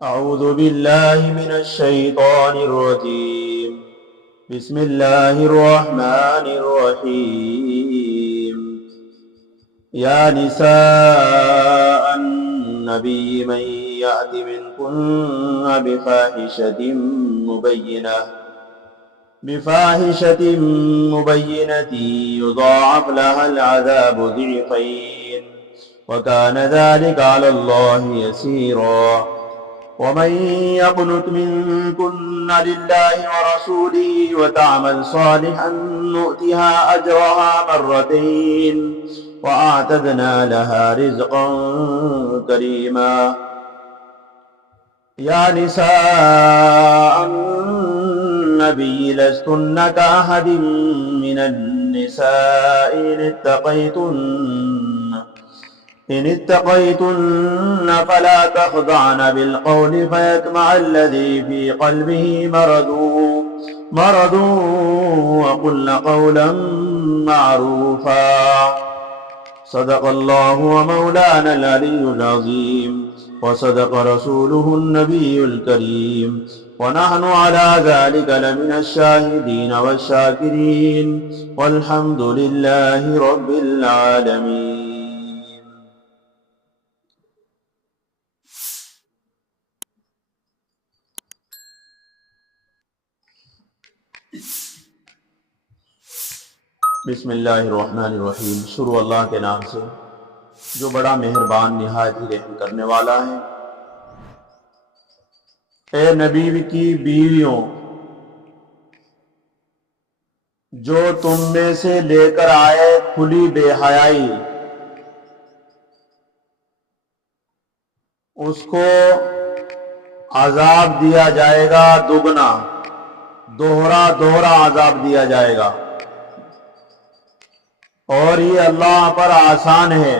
أعوذ بالله من الشيطان الرجيم بسم الله الرحمن الرحيم يا نساء النبي من يأت منكن بفاحشة مبينة يضاعف لها العذاب ضعفين وكان ذلك على الله يسيرا ومن يقنت منكن لله ورسوله وتعمل صالحا نؤتها أجرها مرتين وأعتدنا لها رزقا كريما يا نساء النبي لستن كأحد من النساء إن اتقيتن فلا تخضعن بالقول فيطمع الذي في قلبه مرض وقلن قولا معروفا صدق الله ومولانا العلي العظيم وصدق رسوله النبي الكريم ونحن على ذلك لمن الشاهدين والشاكرين والحمد لله رب العالمين. بسم اللہ الرحمن الرحیم. شروع اللہ کے نام سے جو بڑا مہربان نہایت ہی رحم کرنے والا ہے. اے نبی کی بیویوں، جو تم میں سے لے کر آئے کھلی بے حیائی، اس کو عذاب دیا جائے گا دگنا، دوہرا عذاب دیا جائے گا، اور یہ اللہ پر آسان ہے.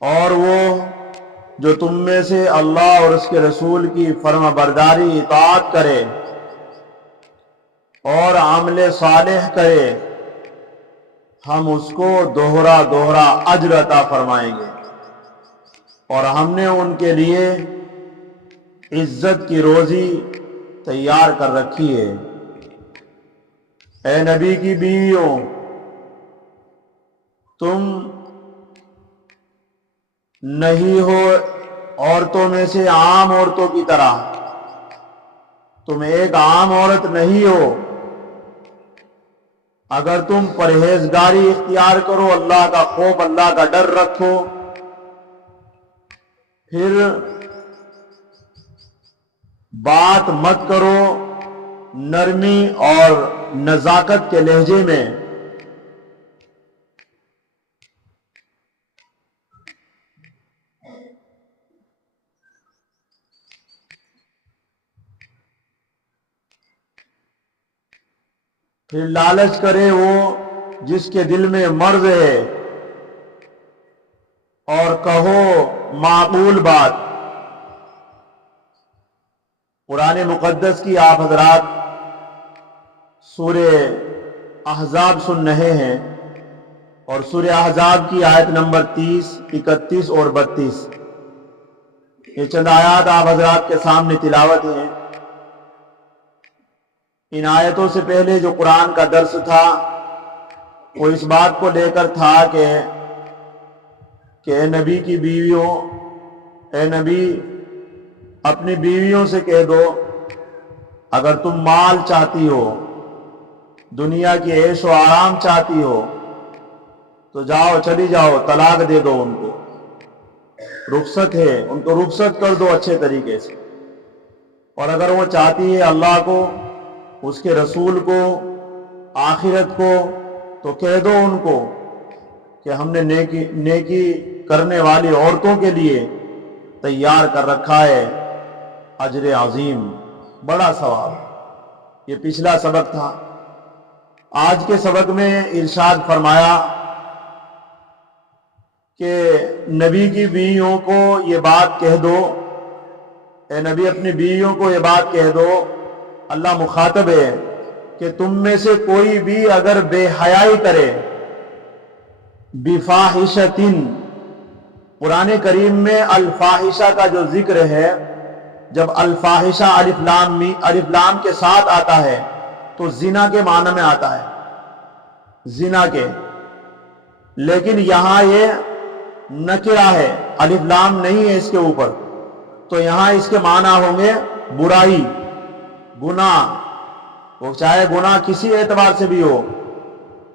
اور وہ جو تم میں سے اللہ اور اس کے رسول کی فرما برداری اطاعت کرے اور عمل صالح کرے، ہم اس کو دوہرا اجر عطا فرمائیں گے، اور ہم نے ان کے لیے عزت کی روزی تیار کر رکھی ہے. اے نبی کی بیویوں، تم نہیں ہو عورتوں میں سے عام عورتوں کی طرح، تم ایک عام عورت نہیں ہو. اگر تم پرہیزگاری اختیار کرو، اللہ کا خوف، اللہ کا ڈر رکھو، پھر بات مت کرو نرمی اور نزاکت کے لہجے میں، پھر لالچ کرے وہ جس کے دل میں مرض ہے، اور کہو معقول بات. قرآن مقدس کی آپ حضرات سورہ احزاب سن رہے ہیں، اور سورہ احزاب کی آیت نمبر 30، 31 اور 32 یہ چند آیات آپ حضرات کے سامنے تلاوت ہیں. ان آیتوں سے پہلے جو قرآن کا درس تھا وہ اس بات کو لے کر تھا کہ اے نبی کی بیویوں، اے نبی اپنی بیویوں سے کہہ دو، اگر تم مال چاہتی ہو، دنیا کی عیش و آرام چاہتی ہو تو چلی جاؤ، طلاق دے دو ان کو. رخصت ہے، ان کو رخصت کر دو اچھے طریقے سے. اور اگر وہ چاہتی ہے اللہ کو، اس کے رسول کو، آخرت کو، تو کہہ دو ان کو کہ ہم نے نیکی کرنے والی عورتوں کے لیے تیار کر رکھا ہے اجر عظیم، بڑا ثواب. یہ پچھلا سبق تھا. آج کے سبق میں ارشاد فرمایا کہ نبی کی بیویوں کو یہ بات کہہ دو، اے نبی اپنی بیویوں کو یہ بات کہہ دو، اللہ مخاطب ہے کہ تم میں سے کوئی بھی اگر بے حیائی کرے، بفاحشۃ، قرآن کریم میں الفاحشہ کا جو ذکر ہے، جب الفاحشہ الف لام کے ساتھ آتا ہے تو زنا کے معنی میں آتا ہے، زنا کے، لیکن یہاں یہ نکرہ ہے، الف لام نہیں ہے اس کے اوپر، تو یہاں اس کے معنی ہوں گے برائی، گناہ، وہ چاہے گناہ کسی اعتبار سے بھی ہو،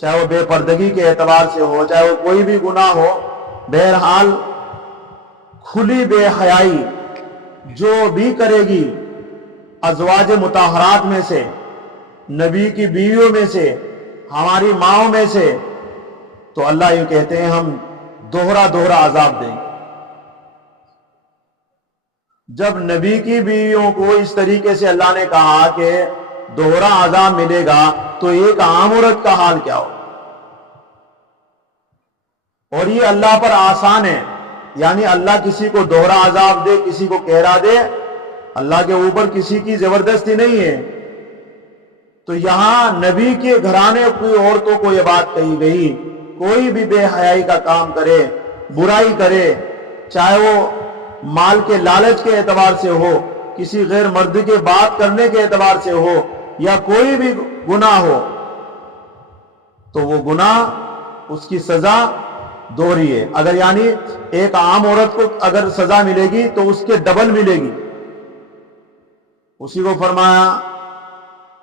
چاہے وہ بے پردگی کے اعتبار سے ہو، چاہے وہ کوئی بھی گناہ ہو، بہرحال کھلی بے حیائی جو بھی کرے گی ازواج مطہرات میں سے، نبی کی بیویوں میں سے، ہماری ماؤں میں سے، تو اللہ یہ کہتے ہیں ہم دوہرا عذاب دیں گے۔ جب نبی کی بیویوں کو اس طریقے سے اللہ نے کہا کہ دوہرا عذاب ملے گا، تو ایک عام عورت کا حال کیا ہو؟ اور یہ اللہ پر آسان ہے، یعنی اللہ کسی کو دوہرا عذاب دے، کسی کو کہرا دے، اللہ کے اوپر کسی کی زبردستی نہیں ہے۔ تو یہاں نبی کے گھرانے کی عورتوں کو یہ بات کہی گئی، کوئی بھی بے حیائی کا کام کرے، برائی کرے، چاہے وہ مال کے لالچ کے اعتبار سے ہو، کسی غیر مرد کے بات کرنے کے اعتبار سے ہو، یا کوئی بھی گناہ ہو، تو وہ گناہ اس کی سزا دوہری ہے۔ اگر یعنی ایک عام عورت کو اگر سزا ملے گی تو اس کے ڈبل ملے گی۔ اسی کو فرمایا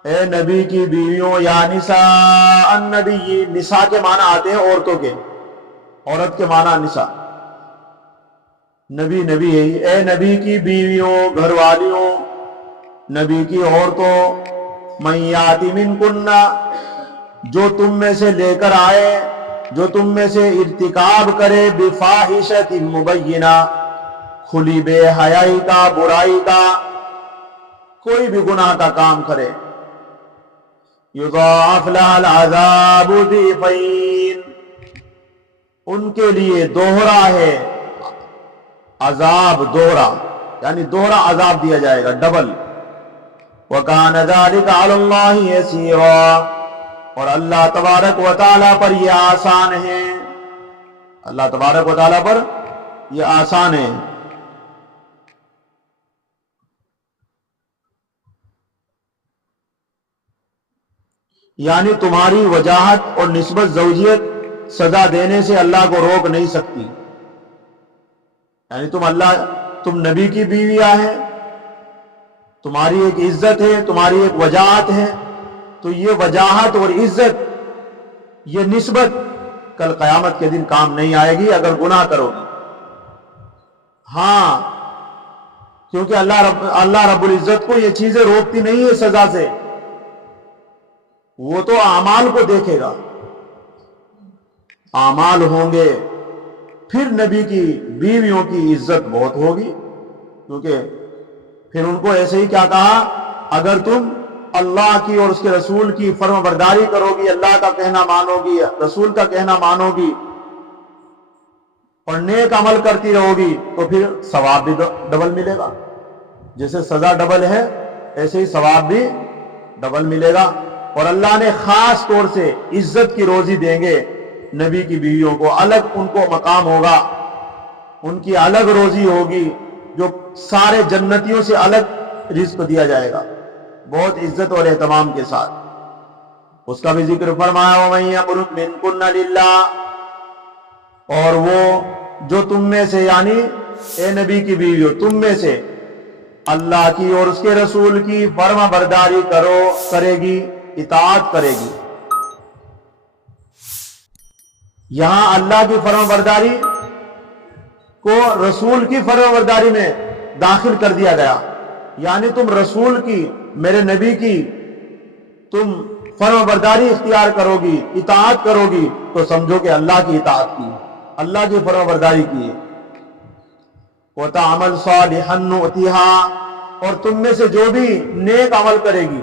اے نبی کی بیویوں یا نساء النبی، نساء کے معنی آتے ہیں عورتوں کے، عورت کے معنی نساء، نبی ہے، اے نبی کی بیویوں، گھر والیوں، نبی کی عورتوں، من یاتی منکن، جو تم میں سے لے کر آئے، جو تم میں سے ارتکاب کرے، بفاحشۃ مبینہ، کھلی بے حیائی کا، برائی کا، کوئی بھی گناہ کا کام کرے، یضاعف لها العذاب ضعفین، ان کے لیے دوہرا ہے عذاب، دوہرا یعنی دوہرا عذاب دیا جائے گا، ڈبل۔ وَكَانَ ذَلِكَ عَلَى اللَّهِ يَسِيرًا، اور اللہ تبارک و تعالیٰ پر یہ آسان ہے، اللہ تبارک و تعالیٰ پر یہ آسان ہے۔ یعنی تمہاری وجاہت اور نسبت زوجیت سزا دینے سے اللہ کو روک نہیں سکتی، یعنی تم نبی کی بیویاں ہیں، تمہاری ایک عزت ہے، تمہاری ایک وجاہت ہے، تو یہ وجاہت اور عزت، یہ نسبت کل قیامت کے دن کام نہیں آئے گی اگر گناہ کرو گی۔ ہاں، کیونکہ اللہ رب العزت کو یہ چیزیں روکتی نہیں ہے سزا سے، وہ تو اعمال کو دیکھے گا، اعمال ہوں گے، پھر نبی کی بیویوں کی عزت بہت ہوگی، کیونکہ پھر ان کو ایسے ہی کیا کہا، اگر تم اللہ کی اور اس کے رسول کی فرما برداری کرو گی، اللہ کا کہنا مانو گی، رسول کا کہنا مانو گی، اور نیک عمل کرتی رہو گی، تو پھر ثواب بھی ڈبل ملے گا، جیسے سزا ڈبل ہے ایسے ہی ثواب بھی ڈبل ملے گا۔ اور اللہ نے خاص طور سے عزت کی روزی دیں گے نبی کی بیویوں کو، الگ ان کو مقام ہوگا، ان کی الگ روزی ہوگی، جو سارے جنتیوں سے الگ رزق دیا جائے گا، بہت عزت اور اہتمام کے ساتھ۔ اس کا بھی ذکر فرمایا وَمَن يَقْنُتْ مِنكُنَّ لِلَّهِ، اور وہ جو تم میں سے، یعنی اے نبی کی بیویوں، تم میں سے اللہ کی اور اس کے رسول کی فرما برداری کرے گی، اطاعت کرے گی۔ یہاں اللہ کی فرما برداری کو رسول کی فرما برداری میں داخل کر دیا گیا، یعنی تم رسول کی، میرے نبی کی تم فرما برداری اختیار کرو گی، اطاعت کرو گی، تو سمجھو کہ اللہ کی اطاعت کی، اللہ کی فرما برداری کی۔ وَتَعْمَلْ صَالِحًا نُؤْتِهَا، اور تم میں سے جو بھی نیک عمل کرے گی،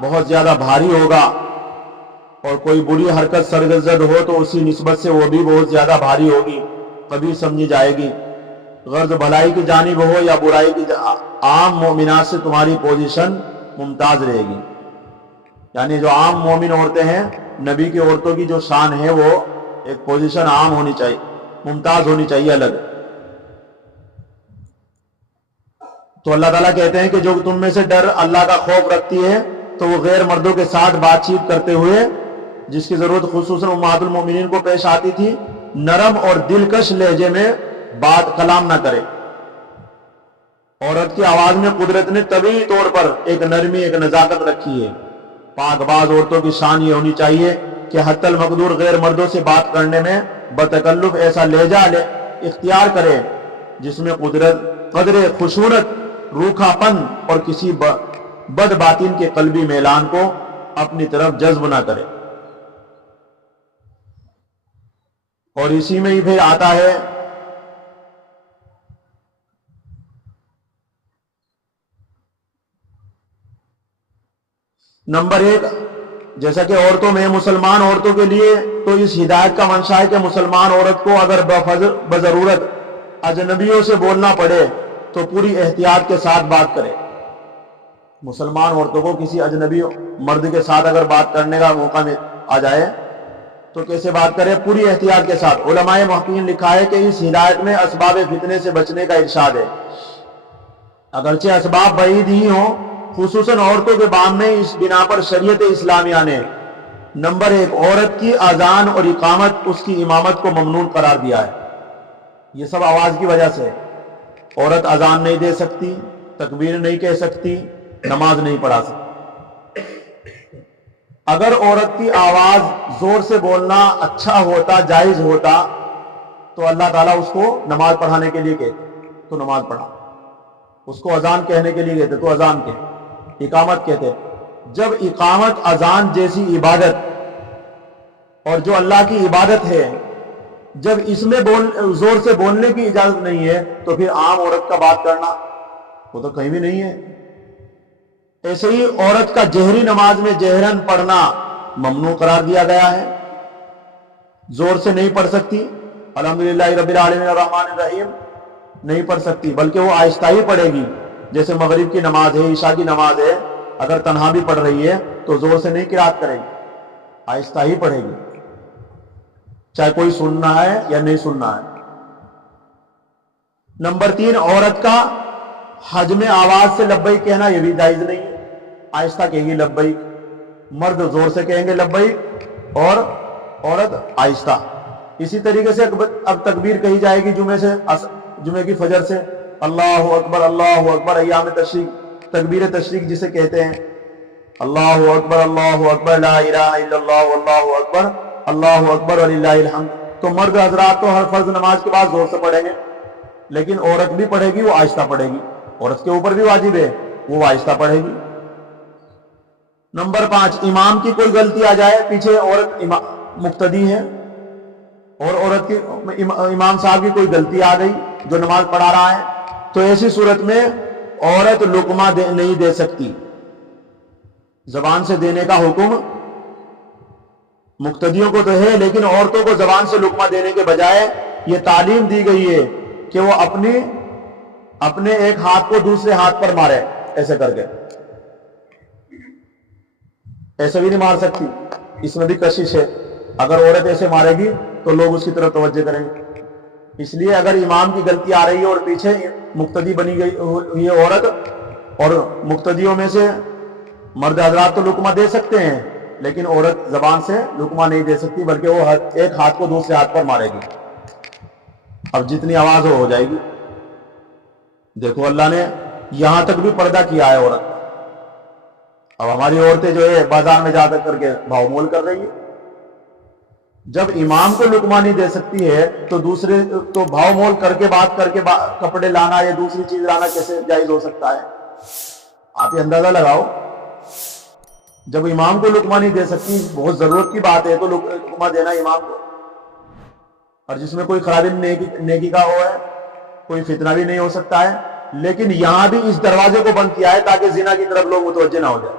بہت زیادہ بھاری ہوگا، اور کوئی بری حرکت سرگزد ہو تو اسی نسبت سے وہ بھی بہت زیادہ بھاری ہوگی، کبھی سمجھی جائے گی۔ غرض بھلائی کی جانب ہو یا برائی کی عام مومنات سے تمہاری پوزیشن ممتاز رہے گی۔ یعنی جو عام مومن عورتیں ہیں، نبی کی عورتوں کی جو شان ہے وہ ایک پوزیشن عام ہونی چاہیے، ممتاز ہونی چاہیے، الگ۔ تو اللہ تعالیٰ کہتے ہیں کہ جو تم میں سے ڈر اللہ کا خوف رکھتی ہے تو وہ غیر مردوں کے ساتھ بات چیت کرتے ہوئے، جس کی ضرورت خصوصاً امہات المومنین کو پیش آتی تھی، نرم اور دلکش لہجے میں بات کلام نہ کرے۔ عورت کی آواز میں قدرت نے طبیعی طور پر ایک نرمی، ایک نزاکت رکھی ہے۔ پاک باز عورتوں کی شان یہ ہونی چاہیے کہ حتی المقدور غیر مردوں سے بات کرنے میں بتکلف ایسا لہجہ اختیار کرے جس میں قدر خشونت، روکھا پن اور کسی بد باطن کے قلبی میلان کو اپنی طرف جذب نہ کرے۔ اور اسی میں ہی پھر آتا ہے نمبر 1، جیسا کہ عورتوں میں، مسلمان عورتوں کے لیے تو اس ہدایت کا منشا ہے کہ مسلمان عورت کو اگر بضرورت اجنبیوں سے بولنا پڑے تو پوری احتیاط کے ساتھ بات کرے۔ مسلمان عورتوں کو کسی اجنبی مرد کے ساتھ اگر بات کرنے کا موقع آ جائے تو کیسے بات کرے؟ پوری احتیاط کے ساتھ۔ علماء محققین لکھا ہے کہ اس ہدایت میں اسباب فتنے سے بچنے کا ارشاد ہے، اگرچہ اسباب بعید ہی ہوں، خصوصاً عورتوں کے بام میں۔ اس بنا پر شریعت اسلامیہ نے نمبر 1، عورت کی اذان اور اقامت، اس کی امامت کو ممنوع قرار دیا ہے۔ یہ سب آواز کی وجہ سے۔ عورت اذان نہیں دے سکتی، تکبیر نہیں کہہ سکتی، نماز نہیں پڑھا سکتی۔ اگر عورت کی آواز زور سے بولنا اچھا ہوتا، جائز ہوتا، تو اللہ تعالیٰ اس کو نماز پڑھانے کے لیے کہتے تو نماز پڑھا، اس کو اذان کہنے کے لیے کہتے تو اذان کہتے، اقامت کہتے۔ جب اقامت، اذان جیسی عبادت اور جو اللہ کی عبادت ہے، جب اس میں زور سے بولنے کی اجازت نہیں ہے تو پھر عام عورت کا بات کرنا وہ تو کہیں بھی نہیں ہے۔ ایسے ہی عورت کا جہری نماز میں جہرن پڑھنا ممنوع قرار دیا گیا ہے۔ زور سے نہیں پڑھ سکتی، الحمدللہ رب العالمین الرحمن الرحیم نہیں پڑھ سکتی، بلکہ وہ آہستہ ہی پڑھے گی۔ جیسے مغرب کی نماز ہے، عشاء کی نماز ہے، اگر تنہا بھی پڑھ رہی ہے تو زور سے نہیں قرات کرے گی، آہستہ ہی پڑھے گی، چاہے کوئی سننا ہے یا نہیں سننا ہے۔ نمبر 3، عورت کا حجم آواز سے لبیک کہنا یہ بھی جائز نہیں ہے۔ آہستہ کہے گی لبیک، مرد زور سے کہیں گے لبیک اور عورت آہستہ۔ اسی طریقے سے اب تکبیر کہی جائے گی جمعے کی فجر سے، اللہ اکبر اللہ اکبر، ایام تشریق، تکبیر تشریق جسے کہتے ہیں، اللہ اکبر لا الہ الا اللہ واللہ اکبر اللہ اکبر وللہ الحمد۔ تو مرد حضرات تو ہر فرض نماز کے بعد زور سے پڑھیں گے، لیکن عورت بھی پڑھے گی، وہ آہستہ پڑھے گی۔ عورت کے اوپر بھی واجب ہے، وہ آہستہ پڑھے گی۔ نمبر 5، امام کی کوئی غلطی آ جائے، پیچھے عورت مقتدی ہے اور عورت کی امام صاحب کی کوئی غلطی آ گئی جو نماز پڑھا رہا ہے، تو ایسی صورت میں عورت لقمہ نہیں دے سکتی۔ زبان سے دینے کا حکم مقتدیوں کو تو ہے، لیکن عورتوں کو زبان سے لقمہ دینے کے بجائے یہ تعلیم دی گئی ہے کہ وہ اپنے ایک ہاتھ کو دوسرے ہاتھ پر مارے، ایسے کر کے، ایسے بھی نہیں مار سکتی، اس میں بھی کشش ہے۔ اگر عورت ایسے مارے گی تو لوگ اس کی طرف توجہ کریں گے۔ اس لیے اگر امام کی غلطی آ رہی ہے اور پیچھے مقتدی بنی گئی ہوئی ہے عورت، اور مقتدیوں میں سے مرد حضرات تو لقمہ دے سکتے ہیں، لیکن عورت زبان سے لقمہ نہیں دے سکتی، بلکہ وہ ایک ہاتھ کو دوسرے ہاتھ پر مارے گی۔ اب جتنی آواز ہو جائے گی۔ دیکھو اللہ نے یہاں تک بھی پردہ کیا ہے عورت۔ اب ہماری عورتیں جو ہے بازار میں جا کر کے بھاؤ مول کر رہی ہے۔ جب امام کو لقمہ نہیں دے سکتی ہے تو دوسرے تو بھاؤ مول کر کے بات کر کے کپڑے لانا یا دوسری چیز لانا کیسے جائز ہو سکتا ہے؟ آپ یہ اندازہ لگاؤ۔ جب امام کو لقمہ نہیں دے سکتی، بہت ضرورت کی بات ہے تو لقمہ دینا امام کو، اور جس میں کوئی خرابی نیکی کا ہو ہے، کوئی فتنہ بھی نہیں ہو سکتا ہے۔ لیکن یہاں بھی اس دروازے کو بند کیا ہے تاکہ زنا کی طرف لوگ متوجہ نہ ہو جائے۔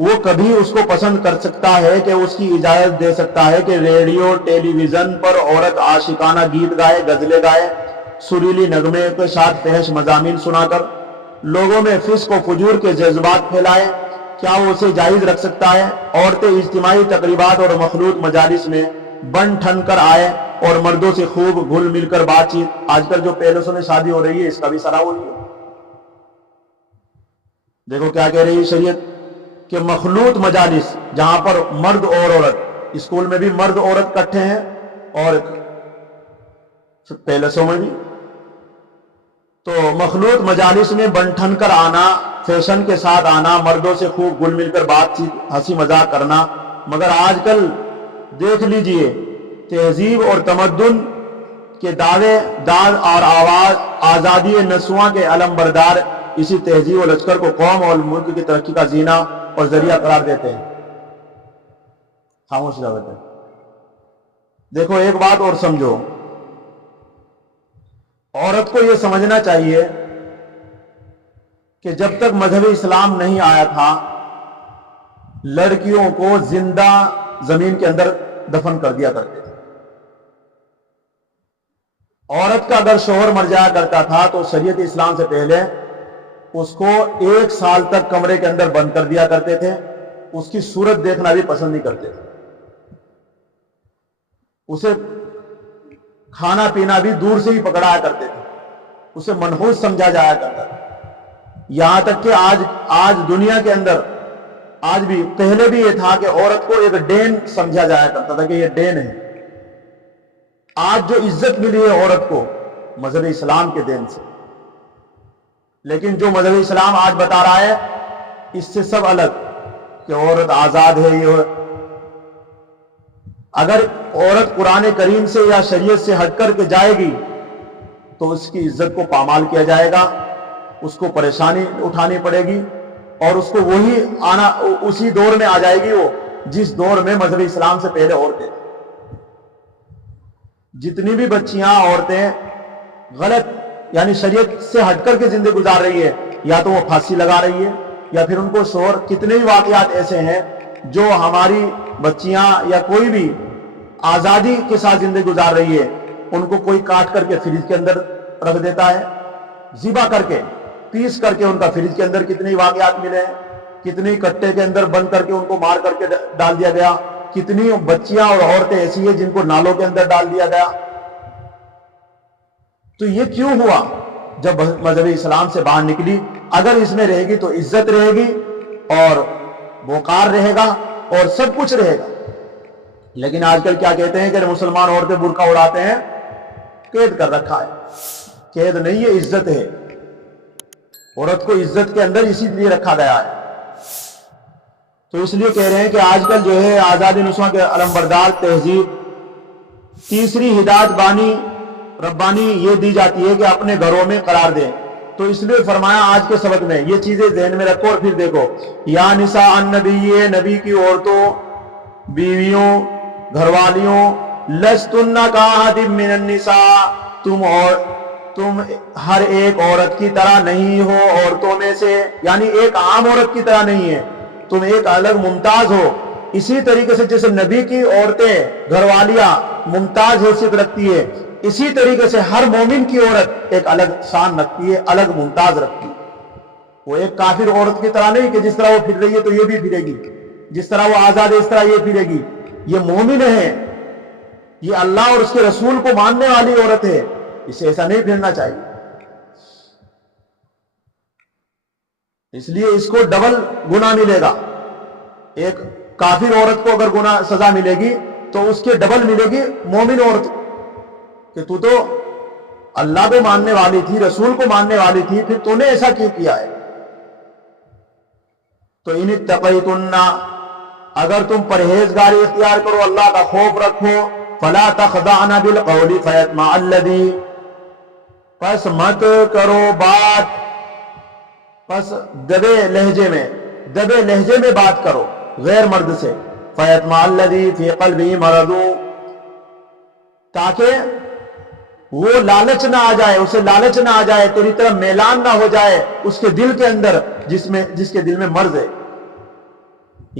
وہ کبھی اس کو پسند کر سکتا ہے کہ اس کی اجازت دے سکتا ہے کہ ریڈیو ٹیلی ویژن پر عورت عاشقانہ گیت گائے، غزلیں گائے، سریلی نغمے کے ساتھ فحش مضامین سنا کر لوگوں میں فسق و فجور کے جذبات پھیلائے؟ کیا وہ اسے جائز رکھ سکتا ہے؟ عورتیں اجتماعی تقریبات اور مخلوط مجالس میں بن ٹھن کر آئے اور مردوں سے خوب گھل مل کر بات چیت۔ آج کل جو پیلسوں میں شادی ہو رہی ہے اس کا بھی سرا ہوئی ہے۔ دیکھو کیا کہہ رہی ہے شریعت کہ مخلوط مجالس، جہاں پر مرد اور عورت، اسکول میں بھی مرد عورت کٹھے ہیں اور پیلسوں میں بھی، تو مخلوط مجالس میں بن ٹھن کر آنا، فیشن کے ساتھ آنا، مردوں سے خوب گل مل کر بات چیت، ہنسی مذاق کرنا۔ مگر آج کل دیکھ لیجئے تہذیب اور تمدن کے دعوے دار اور آواز آزادی نسواں کے علم بردار اسی تہذیب و لشکر کو قوم اور ملک کی ترقی کا زینہ اور ذریعہ قرار دیتے ہیں۔ خاموش رہتے ہیں۔ دیکھو ایک بات اور سمجھو، عورت کو یہ سمجھنا چاہیے کہ جب تک مذہب اسلام نہیں آیا تھا لڑکیوں کو زندہ زمین کے اندر دفن کر دیا کرتے تھے۔ عورت کا اگر شوہر مر جایا کرتا تھا تو شریعت اسلام سے پہلے اس کو 1 سال تک کمرے کے اندر بند کر دیا کرتے تھے، اس کی صورت دیکھنا بھی پسند نہیں کرتے تھے، اسے کھانا پینا بھی دور سے ہی پکڑایا کرتے تھے، اسے منحوس سمجھا جایا کرتا تھا۔ یہاں تک کہ آج دنیا کے اندر آج بھی، پہلے بھی یہ تھا کہ عورت کو ایک ڈین سمجھا جایا کرتا تھا کہ یہ ڈین ہے۔ آج جو عزت ملی ہے عورت کو مذہب اسلام کے دین سے، لیکن جو مذہب اسلام آج بتا رہا ہے اس سے سب الگ کہ عورت آزاد ہے۔ یہ اگر عورت قرآن کریم سے یا شریعت سے ہٹ کر کے جائے گی تو اس کی عزت کو پامال کیا جائے گا، اس کو پریشانی اٹھانی پڑے گی، اور اس کو اسی دور میں آ جائے گی وہ جس دور میں مذہب اسلام سے پہلے عورتیں، جتنی بھی بچیاں عورتیں غلط یعنی شریعت سے ہٹ کر کے زندگی گزار رہی ہے، یا تو وہ پھانسی لگا رہی ہے یا پھر ان کو شوہر، کتنے ہی واقعات ایسے ہیں جو ہماری بچیاں یا کوئی بھی آزادی کے ساتھ زندگی گزار رہی ہے، ان کو کوئی کاٹ کر کے فریج کے اندر رکھ دیتا ہے، ذبح کر کے پیس کر کے ان کا فریج کے اندر کتنے ہی واقعات ملے ہیں، کتنی کٹے کے اندر بند کر کے ان کو مار کر کے ڈال دیا گیا، کتنی بچیاں اور عورتیں ایسی ہیں جن کو نالوں کے اندر ڈال دیا گیا۔ تو یہ کیوں ہوا؟ جب مذہب اسلام سے باہر نکلی۔ اگر اس میں رہے گی تو عزت رہے گی اور وقار رہے گا اور سب کچھ رہے گا۔ لیکن آج کل کیا کہتے ہیں کہ مسلمان عورتیں برقع اڑاتے ہیں، قید کر رکھا ہے۔ قید نہیں، یہ عزت ہے۔ عورت کو عزت کے اندر اسی لیے رکھا گیا ہے۔ تو اس لیے کہہ رہے ہیں کہ آج کل جو ہے آزادی نسواں کے علم بردار تہذیب، تیسری ہدایت بانی ربانی یہ دی جاتی ہے کہ اپنے گھروں میں قرار دیں۔ تو اس لیے فرمایا آج کے سبق میں یہ چیزیں ذہن میں رکھو اور پھر دیکھو، یا نساء النبی، نبی کی عورتوں، بیویوں، گھر والیوں، لستن کاحد من النساء، تم ہر ایک عورت کی طرح نہیں ہو عورتوں میں سے، یعنی ایک عام عورت کی طرح نہیں ہے، تم ایک الگ ممتاز ہو۔ اسی طریقے سے جیسے نبی کی عورتیں گھر والیاں ممتاز حیثیت رکھتی ہے، اسی طریقے سے ہر مومن کی عورت ایک الگ شان رکھتی ہے، الگ ممتاز رکھتی ہے۔ وہ ایک کافر عورت کی طرح نہیں کہ جس طرح وہ پھر رہی ہے تو یہ بھی پھرے گی، جس طرح وہ آزاد ہے اس طرح یہ پھرے گی۔ یہ مومن ہے، یہ اللہ اور اس کے رسول کو ماننے والی عورت ہے، اسے ایسا نہیں پھرنا چاہیے۔ اس لیے اس کو ڈبل گناہ ملے گا۔ ایک کافر عورت کو اگر گناہ سزا ملے گی تو اس کے ڈبل ملے گی مومن عورت کہ تو اللہ کو ماننے والی تھی، رسول کو ماننے والی تھی، پھر تو نے ایسا کیوں کیا ہے؟ تو ان اتقیتن، اگر تم پرہیزگاری اختیار کرو، اللہ کا خوف رکھو، فلا تخضعن بالقول فیطمع الذی، پس مت کرو بات، پس دبے لہجے میں بات کرو غیر مرد سے، فیطمع الذی فی قلبہ مرض، تاکہ وہ لالچ نہ آ جائے، اسے لالچ نہ آ جائے، تیری طرف میلان نہ ہو جائے اس کے دل کے اندر جس کے دل میں مرض ہے۔